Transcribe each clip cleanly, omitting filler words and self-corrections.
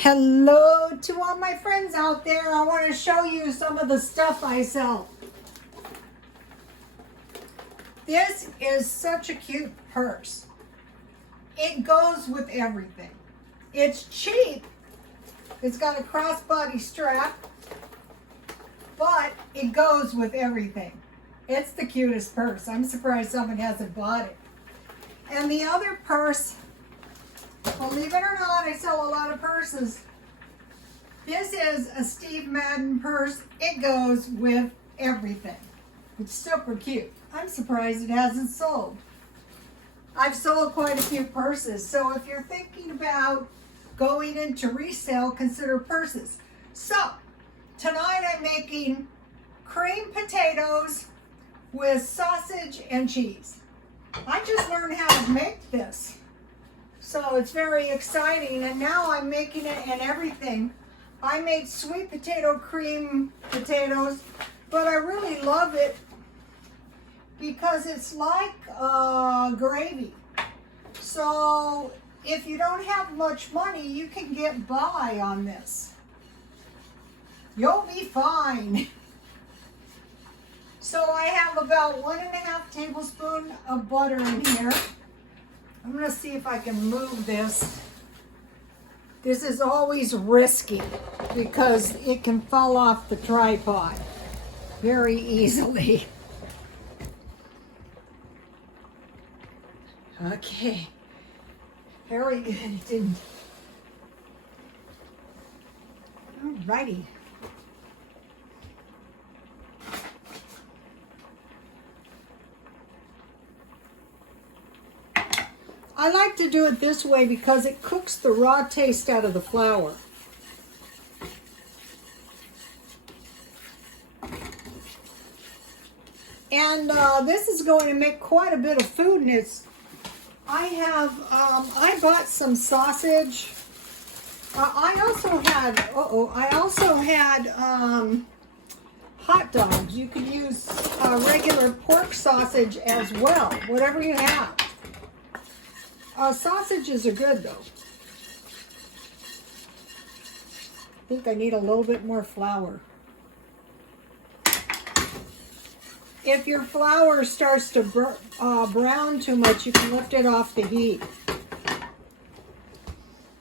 Hello to all my friends out there. I want to show you some of the stuff I sell. This is such a cute purse. It goes with everything. It's cheap. It's got a crossbody strap, but it goes with everything. It's the cutest purse. I'm surprised someone hasn't bought it. And the other purse, believe it or not, I sell a lot of purses. This is a Steve Madden purse. It goes with everything. It's super cute. I'm surprised it hasn't sold. I've sold quite a few purses, so if you're thinking about going into resale, consider purses. So, tonight I'm making cream potatoes with sausage and cheese. I just learned how to make this. So it's very exciting, and now I'm making it in everything. I made sweet potato cream potatoes, but I really love it because it's like gravy. So if you don't have much money, you can get by on this. You'll be fine. So I have about 1.5 tablespoons of butter in here. I'm going to see if I can move this. This is always risky because it can fall off the tripod very easily. Okay. Very good. It didn't. Alrighty. I like to do it this way because it cooks the raw taste out of the flour. And this is going to make quite a bit of food, and I bought some sausage. I also had hot dogs. You could use regular pork sausage as well, whatever you have. Sausages are good though. I think I need a little bit more flour. If your flour starts to brown too much, you can lift it off the heat.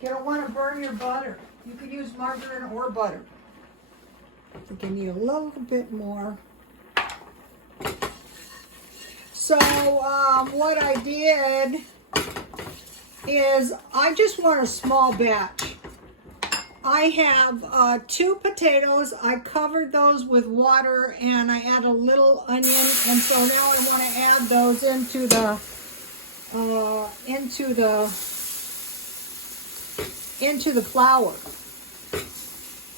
You don't want to burn your butter. You could use margarine or butter. I think I need a little bit more. So what I did is I just want a small batch. I have 2 potatoes. I covered those with water and I add a little onion, and so now I want to add those into the flour.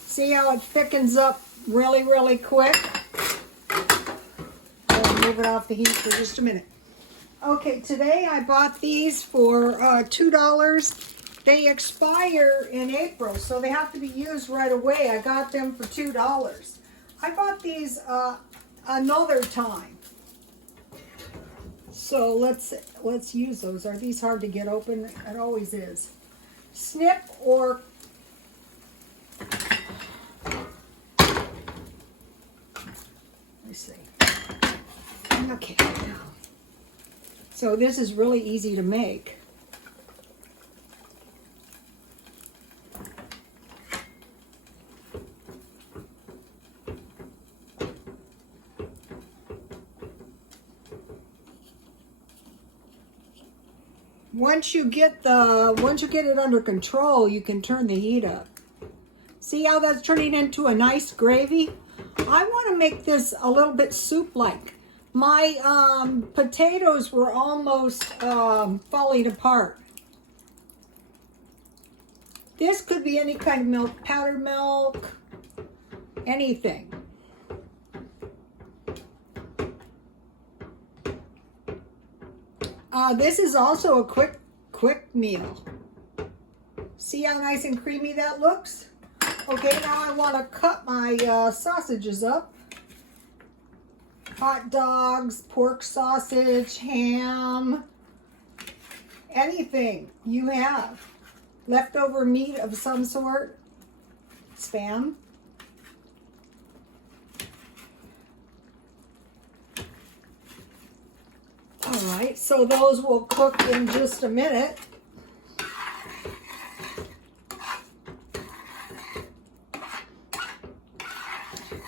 See how it thickens up really, really quick? I'll move it off the heat for just a minute. Okay, today I bought these for $2. They expire in April, so they have to be used right away. I got them for $2. I bought these another time. So let's use those. Are these hard to get open? It always is. Snip or let me see. Okay. So this is really easy to make. Once you get it under control, you can turn the heat up. See how that's turning into a nice gravy? I want to make this a little bit soup-like. My potatoes were almost falling apart. This could be any kind of milk, powdered milk, anything. This is also a quick meal. See how nice and creamy that looks? Okay, now I want to cut my sausages up. Hot dogs, pork sausage, ham, anything you have. leftover meat of some sort, Spam. All right, so those will cook in just a minute.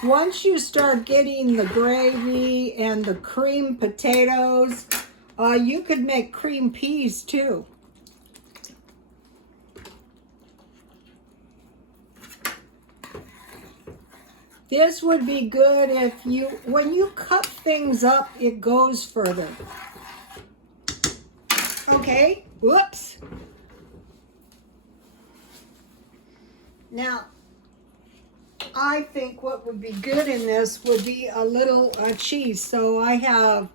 Once you start getting the gravy and the cream potatoes, you could make cream peas too. This would be good if when you cut things up, it goes further. Okay, whoops. Now, I think what would be good in this would be a little cheese. So I have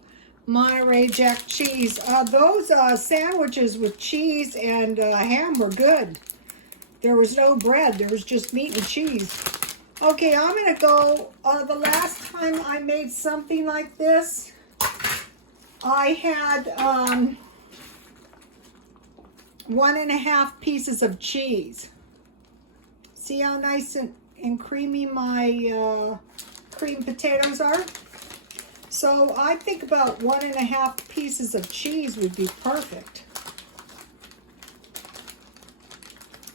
Monterey Jack cheese. Those sandwiches with cheese and ham were good. There was no bread. There was just meat and cheese. Okay, I'm going to go. The last time I made something like this, I had 1.5 pieces of cheese. See how nice and creamy my cream potatoes are? So I think about 1.5 pieces of cheese would be perfect.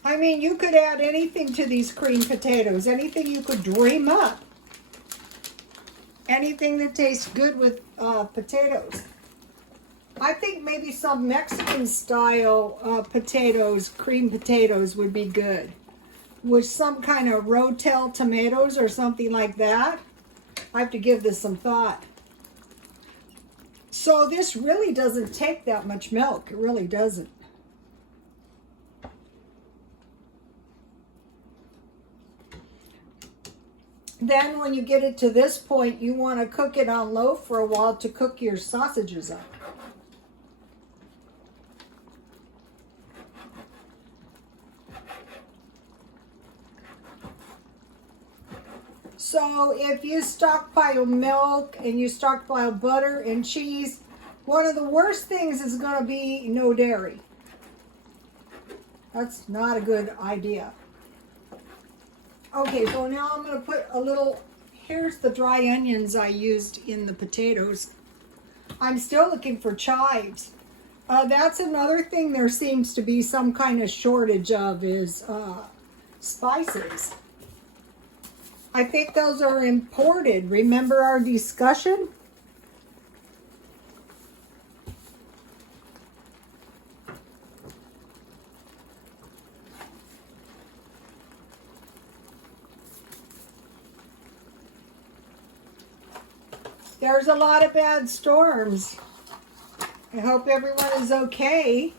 I mean, you could add anything to these cream potatoes, anything you could dream up. Anything that tastes good with potatoes. I think maybe some Mexican style potatoes, cream potatoes would be good. With some kind of Rotel tomatoes or something like that. I have to give this some thought. So this really doesn't take that much milk. It really doesn't. Then when you get it to this point, you want to cook it on low for a while to cook your sausages up. So if you stockpile milk and you stockpile butter and cheese, one of the worst things is going to be no dairy. That's not a good idea. Okay, so now I'm going to put a little, here's the dry onions I used in the potatoes. I'm still looking for chives. That's another thing there seems to be some kind of shortage of is spices. I think those are imported. Remember our discussion? There's a lot of bad storms. I hope everyone is okay.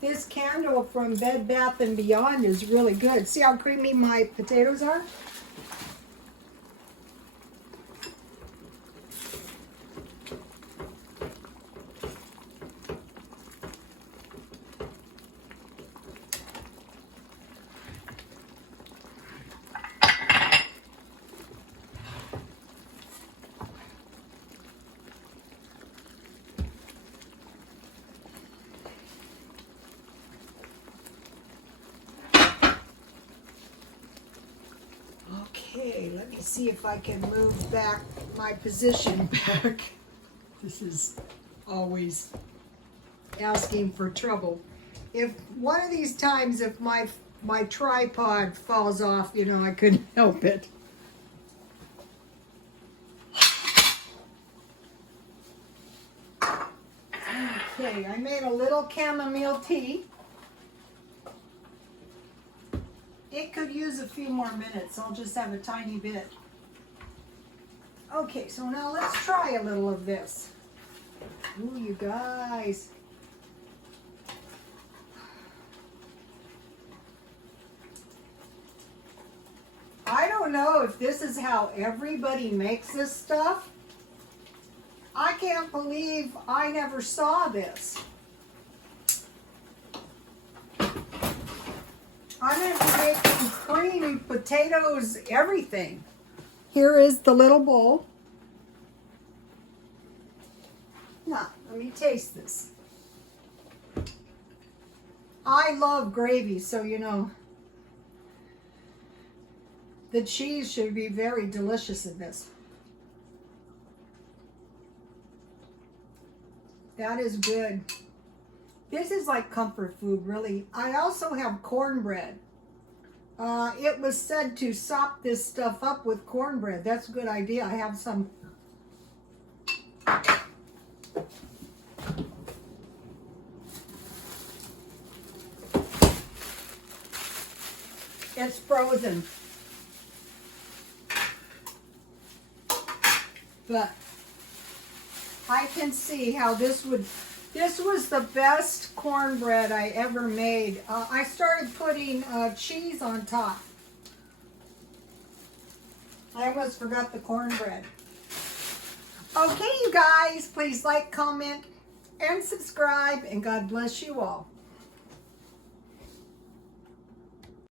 This candle from Bed Bath & Beyond is really good. See how creamy my potatoes are? Okay, let me see if I can move back my position back. This is always asking for trouble. If one of these times, if my tripod falls off, you know, I couldn't help it. Okay, I made a little chamomile tea. It could use a few more minutes. I'll just have a tiny bit. Okay, so now let's try a little of this. Ooh, you guys. I don't know if this is how everybody makes this stuff. I can't believe I never saw this. I'm going to be making cream, potatoes, everything. Here is the little bowl. Now, let me taste this. I love gravy, so you know, the cheese should be very delicious in this. That is good. This is like comfort food, really. I also have cornbread. It was said to sop this stuff up with cornbread. That's a good idea. I have some. It's frozen. But I can see how this was the best cornbread I ever made. I started putting cheese on top. I almost forgot the cornbread. Okay, you guys, please like, comment, and subscribe, and God bless you all.